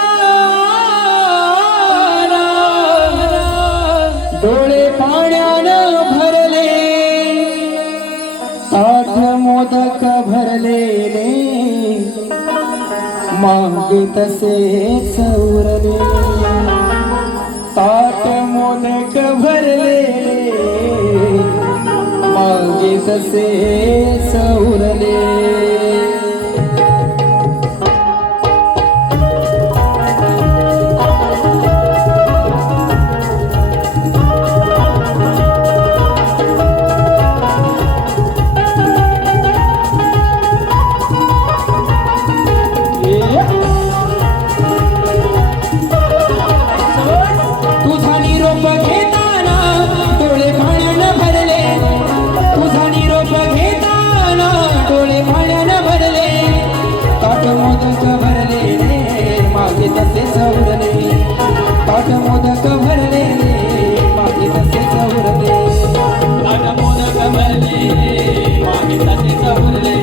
डोळे पाण्यानं भरले. ताट मोदक भरलेले मागे तसेच उरले. ताट मोदक भरलेले मागे तसेच उरले. तुझा निरोप घेताना डोळे पाण्यानं भरले, तुझा निरोप घेताना डोळे पाण्यानं भरले. ताट मोदक भरलेले मागे तसेच उरले, ताट मोदक भरलेले मागे तसेच उरले. ताट मोदक भरले मागे तसेच उरले,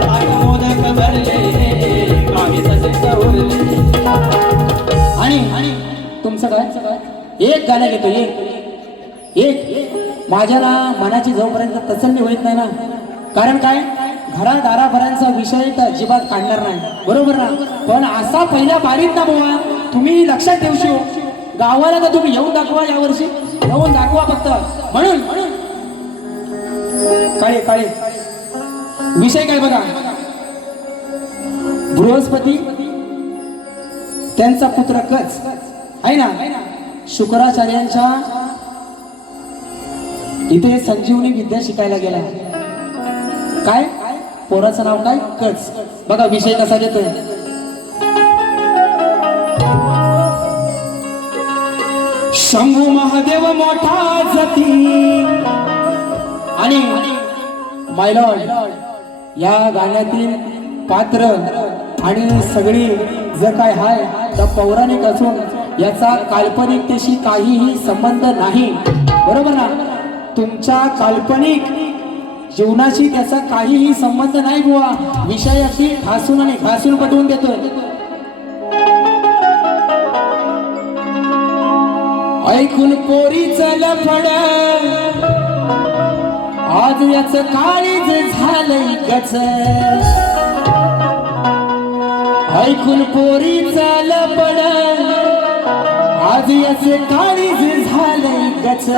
ताट मोदक भरले मागे तसेच उरले. आणि तुमचं काय एक गाणं घेतो, एक माझ्या ना मनाची जोपर्यंत तसल्ली होत नाही ना. कारण काय घरादाराभरांचा विषय तर अजिबात काढणार नाही, बरोबर ना? पण असा पहिल्या बारीत ना बुवा तुम्ही लक्षात ठेवशो गावाला का तुम्ही येऊन दाखवा यावर्षी. येऊन दाखवा फक्त. म्हणून काळे काळे विषय काय बघा. बृहस्पती त्यांचा पुत्र कच आहे ना, शुक्राचार्यांच्या इथे संजीवनी विद्या शिकायला गेला. काय पोराचं नाव काय कच. बघा विषय कसा देतोय. शंभू महादेव मोठा जती आणि माय लॉर्ड या गाण्यातील पात्र आणि सगळी जर काय हाय तर पौराणिक असून याचा काल्पनिकतेशी काहीही संबंध नाही. बरोबर ना. तुमच्या काल्पनिक जीवनाशी त्याचा काहीही संबंध नाही बुवा. विषयाशी ठासून आणि घासून पटवून देतोय. ऐकून पोरीचं लफड आज याच काळीज झालंय कच. ऐकून पोरीचं लफड आज याच काळीज झालंय कच.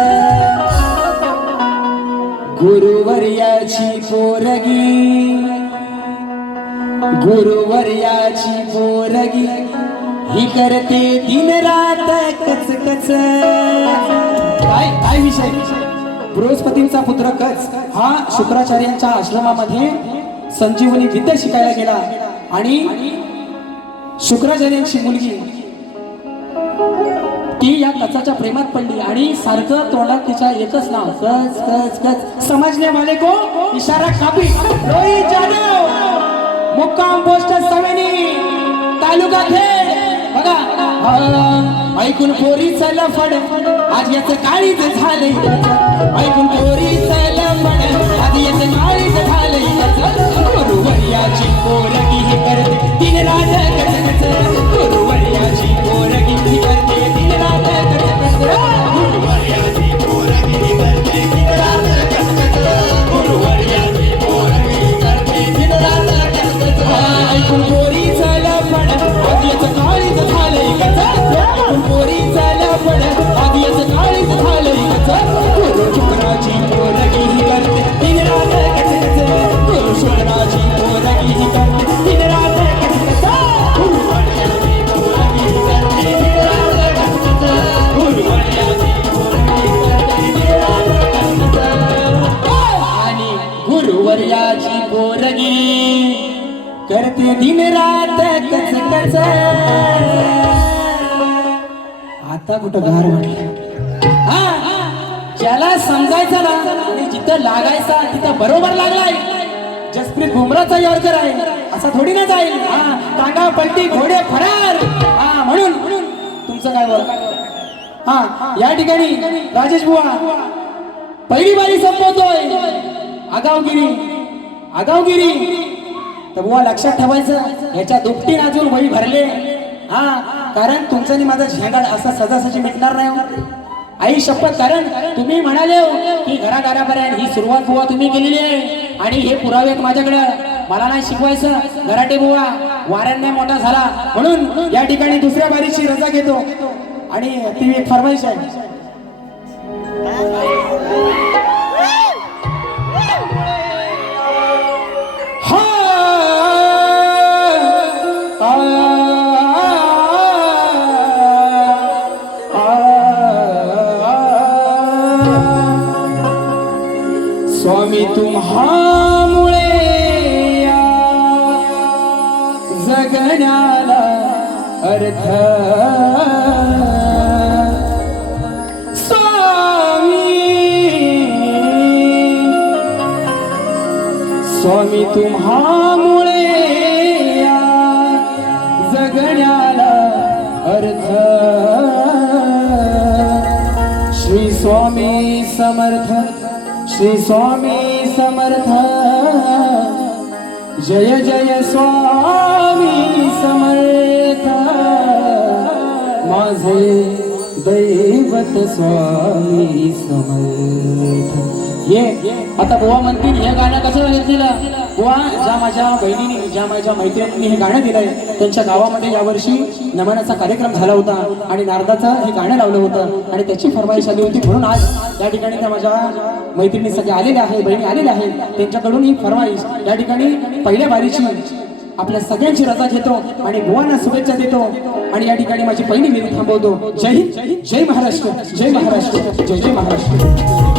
गुरुवर्याची पोरगी गुरुवर्याची पोरगी ही करते दिन रात कच कच. काय काय विषय. बृहस्पतींचा पुत्र कच हा शुक्राचार्यांच्या आश्रमामध्ये संजीवनी विद्या शिकायला गेला आणि शुक्राचार्यांची मुलगी ती या कचाच्या प्रेमात पडली आणि सारखं तोंडात तिच्या एकच नाव कच कच कच. समजने वाले को इशारा कापी. रोहित जाधव मुक्काम पोस्ट सवेनी तालुका खेड. बघा ऐकून पोरीचं लफड आज याच काळीच झालंय. ऐकून पोरीचं लफड आज याच काळीच झालंय. गुरुवर्याची पोरगी ही करते दिन रात कच कच. गुरुवर्याची पोरगी ही करते दिन रात कच कच. गुरुवर्याची पोरगी ही करते दिन रात कच कच. गुरुवर्याची पोरगी ही करते दिन रात कच कच. ऐकून पोरीचं लफड आज याच काळीच झालंय कच. ऐकून पोरीचं लफड आज याच काळीच झालंय कच. गुरु शुक्राची पोरगी ही करते दिन रात कच कच. गुरु शुक्राची पोरगी ही करते दिन रात कच कच. गुरुवर्याची पोरगी ही करते दिन रात कच कच. गुरुवर्याची पोरगी ही करते दिन रात कच कच. आणि गुरुवर्याची पोरगी करते दिन रात कच कच. आता कुठं गार वाटलं. ज्याला समजायचं ना आणि जिथं लागायचा तिथं बरोबर लागलाय. जसप्रीत बुमराचा यॉर्कर आहे असा थोडी ना जाईल. टांगा पलटी घोडे फरार. म्हणून तुमचं काय बोल. या ठिकाणी राजेश बुवा पहिली बारी संपवतोय. आगावगिरी आगावगिरी तर बुवा लक्षात ठेवायचं. याच्या दुपटीन अजून वही भरले. कारण तुमचं आणि माझा झेंगाड असा सजासजी मिटणार नाही. आई शपथ. कारण तुम्ही म्हणाले की घराघरापर्यंत ही सुरुवात बुवा तुम्ही केलेली आहे आणि हे पुरावे माझ्याकडे. मला नाही शिकवायचं. घराटे बुवा वाऱ्यांना मोठा झाला म्हणून या ठिकाणी दुसऱ्या बारीची रजा घेतो आणि ती एक फरमाईश आहे. स्वामी तुम्हामुळे या जगण्याला अर्थ. स्वामी स्वामी तुम्हामुळे या जगण्याला अर्थ. श्री स्वामी समर्थ श्री स्वामी समर्थ. जय जय स्वामी समर्थ. माझे दैवत स्वामी समर्थ. ये आता बुवा म्हणतील हे गाणं कसं दिलं बुवा, ज्या माझ्या बहिणीने ज्या माझ्या मैत्रिणींनी हे गाणं दिलंय त्यांच्या गावामध्ये यावर्षी नमनाचा कार्यक्रम झाला होता आणि नारदाचं हे गाणं लावलं होतं आणि त्याची फरमाईश आली होती, म्हणून आज या ठिकाणी त्या माझ्या मैत्रिणी सगळे आलेल्या आहेत, बहिणी आलेल्या आहेत, त्यांच्याकडून ही फरमाईश या ठिकाणी पहिल्या बारीची आपल्या सगळ्यांची रजा घेतो आणि बुवांना शुभेच्छा देतो आणि या ठिकाणी माझी पहिली मिनिट थांबवतो. जय हिंद, जय महाराष्ट्र, जय महाराष्ट्र, जय जय महाराष्ट्र.